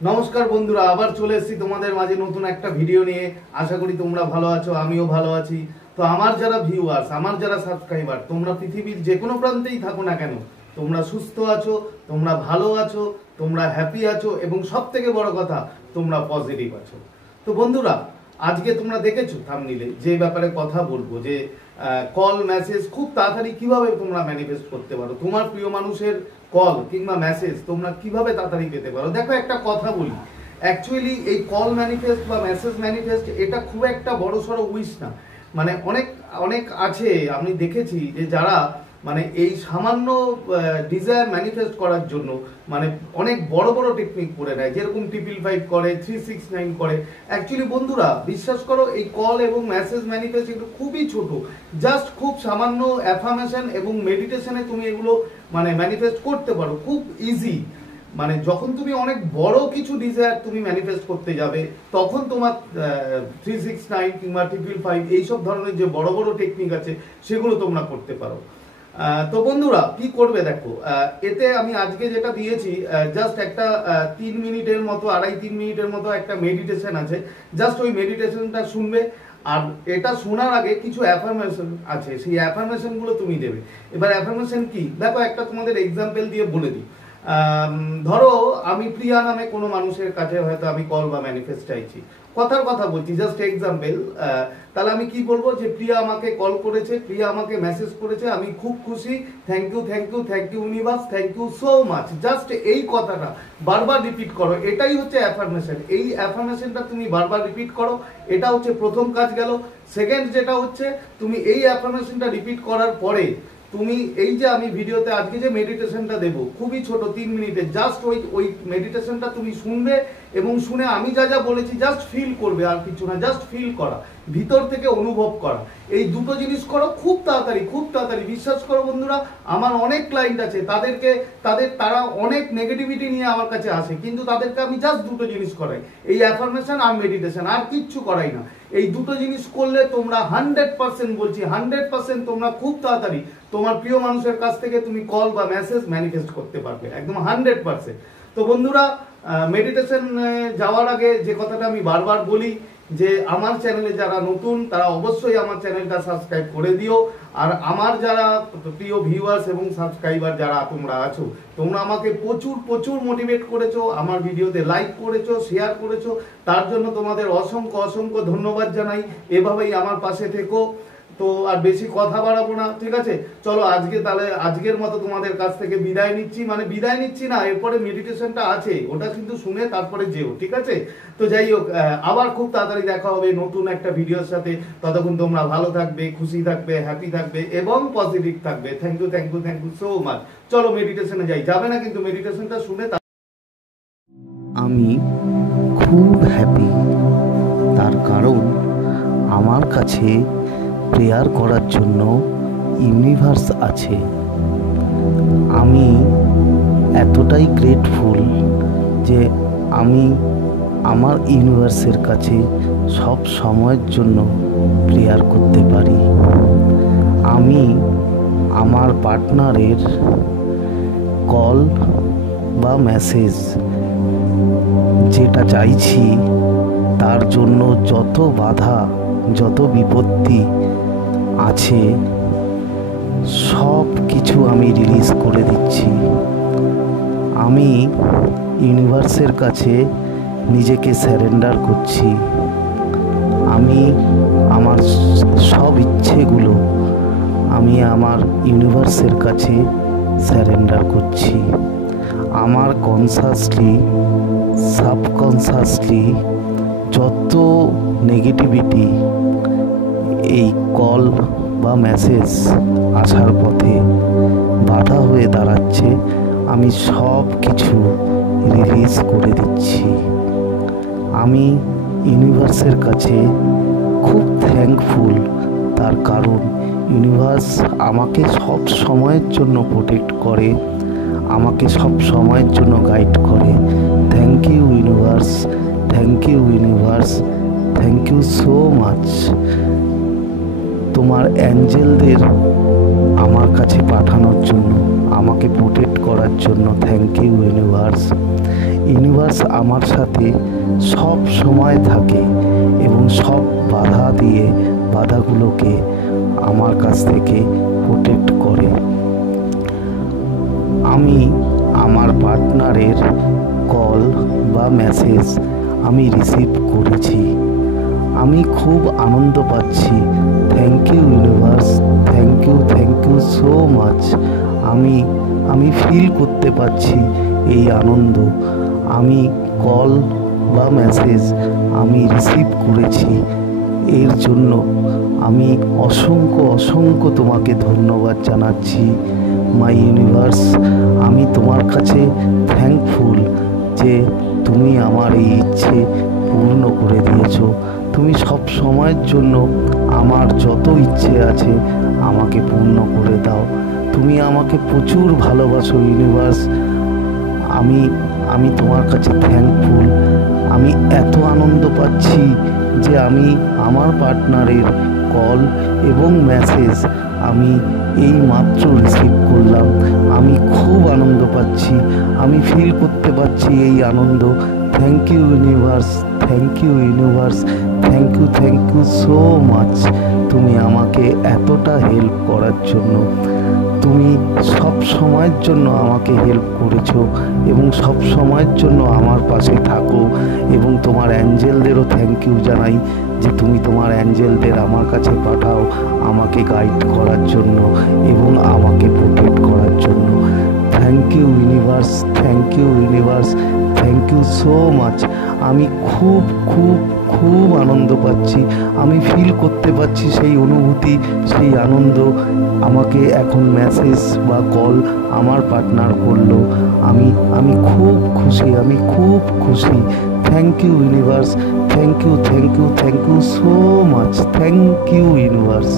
नमस्कार बंधुरा आबार चले एसेছি তোমাদের মাঝে নতুন একটা ভিডিও নিয়ে। আশা করি তোমরা ভালো আছো, আমিও ভালো আছি। তো আমার যারা ভিউয়ার্স, আমার যারা সাবস্ক্রাইবার, তোমরা পৃথিবীর যে কোনো প্রান্তেই থাকো না কেন, তোমরা সুস্থ আছো, তোমরা ভালো আছো, তোমরা হ্যাপি আছো এবং সবথেকে বড় কথা তোমরা পজিটিভ আছো। তো বন্ধুরা, আজকে তোমরা দেখেছো থাম্বনেইলে যে ব্যাপারে কথা বলবো, যে কল মেসেজ খুব তাড়াতাড়ি কিভাবে তোমরা ম্যানিফেস্ট করতে পারো, তোমার প্রিয় মানুষের কল কিংবা মেসেজ তোমরা কিভাবে তাড়াতাড়ি পেতে পারো। দেখো একটা কথা বলি, অ্যাকচুয়ালি এই কল ম্যানিফেস্ট বা মেসেজ ম্যানিফেস্ট এটা খুব একটা বড় সড়ো উইশ না। মানে অনেক অনেক আছে, আমি দেখেছি যে যারা মানে এই সামান্য ডিজায়ার ম্যানিফেস্ট করার জন্য মানে অনেক বড় বড় টেকনিক করে নেয়, যেরকম 555 করে, 369 করে। অ্যাকচুয়ালি বন্ধুরা বিশ্বাস করো, এই কল এবং মেসেজ ম্যানিফেস্ট এগুলো খুবই ছোট, জাস্ট খুব সামান্য অ্যাফার্মেশন এবং মেডিটেশনে তুমি এগুলো মানে ম্যানিফেস্ট করতে পারো, খুব ইজি। মানে যখন তুমি অনেক বড় কিছু ডিজায়ার তুমি ম্যানিফেস্ট করতে যাবে, তখন তোমার 369 কিংবা 555 এইসব ধরনের যে বড় বড় টেকনিক আছে সেগুলো তোমরা করতে পারো। তো বন্ধুরা কি করবে দেখো, এতে আমি আজকে যেটা দিয়েছি জাস্ট একটা 3 মিনিটের মতো, 2.5-3 মিনিটের মতো একটা মেডিটেশন আছে। জাস্ট ওই মেডিটেশনটা শুনবে, আর এটা শোনার আগে কিছু অ্যাফার্মেশন আছে, সেই অ্যাফার্মেশনগুলো তুমি দেবে। এবার অ্যাফার্মেশন কি দেখো, একটা তোমাদের এক্সাম্পল দিয়ে বলে দিই। ধরো আমি প্রিয়া নামে কোনো মানুষের কাছে হয়তো আমি কল বা ম্যানিফেস্ট চাইছি, কথার কথা বলছি, জাস্ট এক্সাম্পল। তাহলে আমি কি বলবো, যে প্রিয়া আমাকে কল করেছে, প্রিয়া আমাকে মেসেজ করেছে, আমি খুব খুশি, thank you thank you thank you universe, thank you so much. Just এই কথাটা বারবার রিপিট করো, এটাই হচ্ছে অ্যাফার্মেশন। এই অ্যাফার্মেশনটা তুমি বারবার রিপিট করো, এটা হচ্ছে প্রথম কাজ গেল। সেকেন্ড যেটা হচ্ছে, তুমি এই অ্যাফার্মেশনটা রিপিট করার পরে তুমি এই যে আমি ভিডিওতে আজকে যে মেডিটেশনটা দেবো, খুবই ছোট 3 মিনিটে, জাস্ট ওই মেডিটেশনটা তুমি শুনবে এবং শুনে আমি যা যা বলেছি জাস্ট ফিল করবে, আর কিছু না, জাস্ট ফিল করা, ভিতর থেকে অনুভব করা। এই দুটো জিনিস করো, খুব তাড়াতাড়ি খুব তাড়াতাড়ি। বিশ্বাস করো বন্ধুরা, আমার অনেক ক্লায়েন্ট আছে, তারা অনেক নেগেটিভিটি নিয়ে আমার কাছে আসে, কিন্তু তাদেরকে আমি জাস্ট দুটো জিনিস করাই, এই অ্যাফার্মেশন আর মেডিটেশন, আর কিচ্ছু করাই না। এই দুটো জিনিস করলে তোমরা 100% বলছি 100% তোমরা খুব তাড়াতাড়ি তোমার প্রিয় মানুষের কাছ থেকে তুমি কল বা মেসেজ ম্যানিফেস্ট করতে পারবে, একদম 100%। তো বন্ধুরা, মেডিটেশন যাওয়ার আগে যে কথাটা আমি বারবার বলি, যে আমার চ্যানেলে যারা নতুন তারা অবশ্যই আমার চ্যানেলটা সাবস্ক্রাইব করে দিও। আর আমার যারা প্রিয় ভিউয়ার্স এবং সাবস্ক্রাইবার যারা তোমরা আছো, তোমরা আমাকে প্রচুর প্রচুর মোটিভেট করেছো, আমার ভিডিওতে লাইক করেছো, শেয়ার করেছো, তার জন্য তোমাদের অসংখ্য অসংখ্য ধন্যবাদ জানাই। এভাবেই আমার পাশে থেকো। তো আর বেশি কথা বাড়াবো না, ঠিক আছে? চলো আজকে তাহলে আজকের মতো তোমাদের কাছ থেকে বিদায় নিচ্ছি। মানে বিদায় নিচ্ছি না, এরপরে মেডিটেশনটা আছে, ওটা কিন্তু শুনে তারপরে যেও, ঠিক আছে? তো যাই হোক, আবার খুব তাড়াতাড়ি দেখা হবে নতুন একটা ভিডিওর সাথে। ততক্ষণ তোমরা ভালো থাকবে, খুশি থাকবে, হ্যাপি থাকবে এবং পজিটিভ থাকবে। Thank you thank you thank you so much. চলো মেডিটেশনে যাই, যাবে না কিন্তু মেডিটেশনটা শুনে। আমি খুব হ্যাপি, তার কারণ আমার কাছে প্রেয়ার করার জন্য ইউনিভার্স আছে। আমি এতটাই গ্রেটফুল যে আমি আমার ইউনিভার্সের কাছে সব সময়ের জন্য প্রেয়ার করতে পারি। আমি আমার পার্টনারের কল বা মেসেজ যেটা চাইছি, তার জন্য যত বাধা, যত বিপত্তি আছে, সব কিছু আমি রিলিজ করে দিচ্ছি। আমি ইউনিভার্সের কাছে নিজেকে স্যারেন্ডার করছি। আমি আমার সব ইচ্ছেগুলো আমি আমার ইউনিভার্সের কাছে স্যারেন্ডার করছি। আমার কনসাসলি, সাবকনসাসলি যত নেগেটিভিটি এই কল বা মেসেজ আসার পথে বাধা হয়ে দাঁড়াচ্ছে, আমি সব কিছু রিলিজ করে দিচ্ছি। আমি ইউনিভার্সের কাছে খুব থ্যাঙ্কফুল, তার কারণ ইউনিভার্স আমাকে সব সময়ের জন্য প্রোটেক্ট করে, আমাকে সব সময়ের জন্য গাইড করে। Thank you universe, thank you universe, thank you so much. তোমার অ্যাঞ্জেলদের আমার কাছে পাঠানোর জন্য, আমাকে প্রোটেক্ট করার জন্য থ্যাংক ইউ ইউনিভার্স। ইউনিভার্স আমার সাথে সব সময় থাকে এবং সব বাধাগুলোকে আমার কাছ থেকে প্রোটেক্ট করে। আমি আমার পার্টনারের কল বা মেসেজ আমি রিসিভ করেছি, আমি খুব আনন্দ পাচ্ছি। Thank you universe, thank you so much. আমি ফিল করতে পারছি এই আনন্দ। আমি কল বা মেসেজ আমি রিসিভ করেছি, এর জন্য আমি অসংখ্য তোমাকে ধন্যবাদ জানাচ্ছি মাই ইউনিভার্স। আমি তোমার কাছে থ্যাঙ্কফুল যে তুমি আমার এই ইচ্ছে পূর্ণ করে দিয়েছো। তুমি সব সময়ের জন্য আমার যত ইচ্ছে আছে আমাকে পূর্ণ করে দাও। তুমি আমাকে প্রচুর ভালোবাসো ইউনিভার্স। আমি তোমার কাছে থ্যাঙ্কফুল। আমি এত আনন্দ পাচ্ছি যে আমি আমার পার্টনারের কল এবং মেসেজ আমি এই মাত্র রিসিভ করলাম। আমি খুব আনন্দ পাচ্ছি, আমি ফিল করতে পারছি এই আনন্দ। Thank you universe, thank you universe, thank you so much. তুমি আমাকে এতটা হেল্প করার জন্য, তুমি সব সময়ের জন্য আমাকে হেল্প করেছো এবং সব সময়ের জন্য আমার পাশে থাকো। এবং তোমার অ্যাঞ্জেলদেরও থ্যাংক ইউ জানাই যে তুমি তোমার অ্যাঞ্জেলদের আমার কাছে পাঠাও আমাকে গাইড করার জন্য এবং আমাকে প্রোটেক্ট করার জন্য। Thank you universe, thank you universe, thank you so much. আমি খুব আনন্দ পাচ্ছি, আমি ফিল করতে পারছি সেই অনুভূতি, সেই আনন্দ। আমাকে এখন মেসেজ বা কল আমার পার্টনার করলো। আমি খুব খুশি। Thank you universe, thank you so much, thank you universe.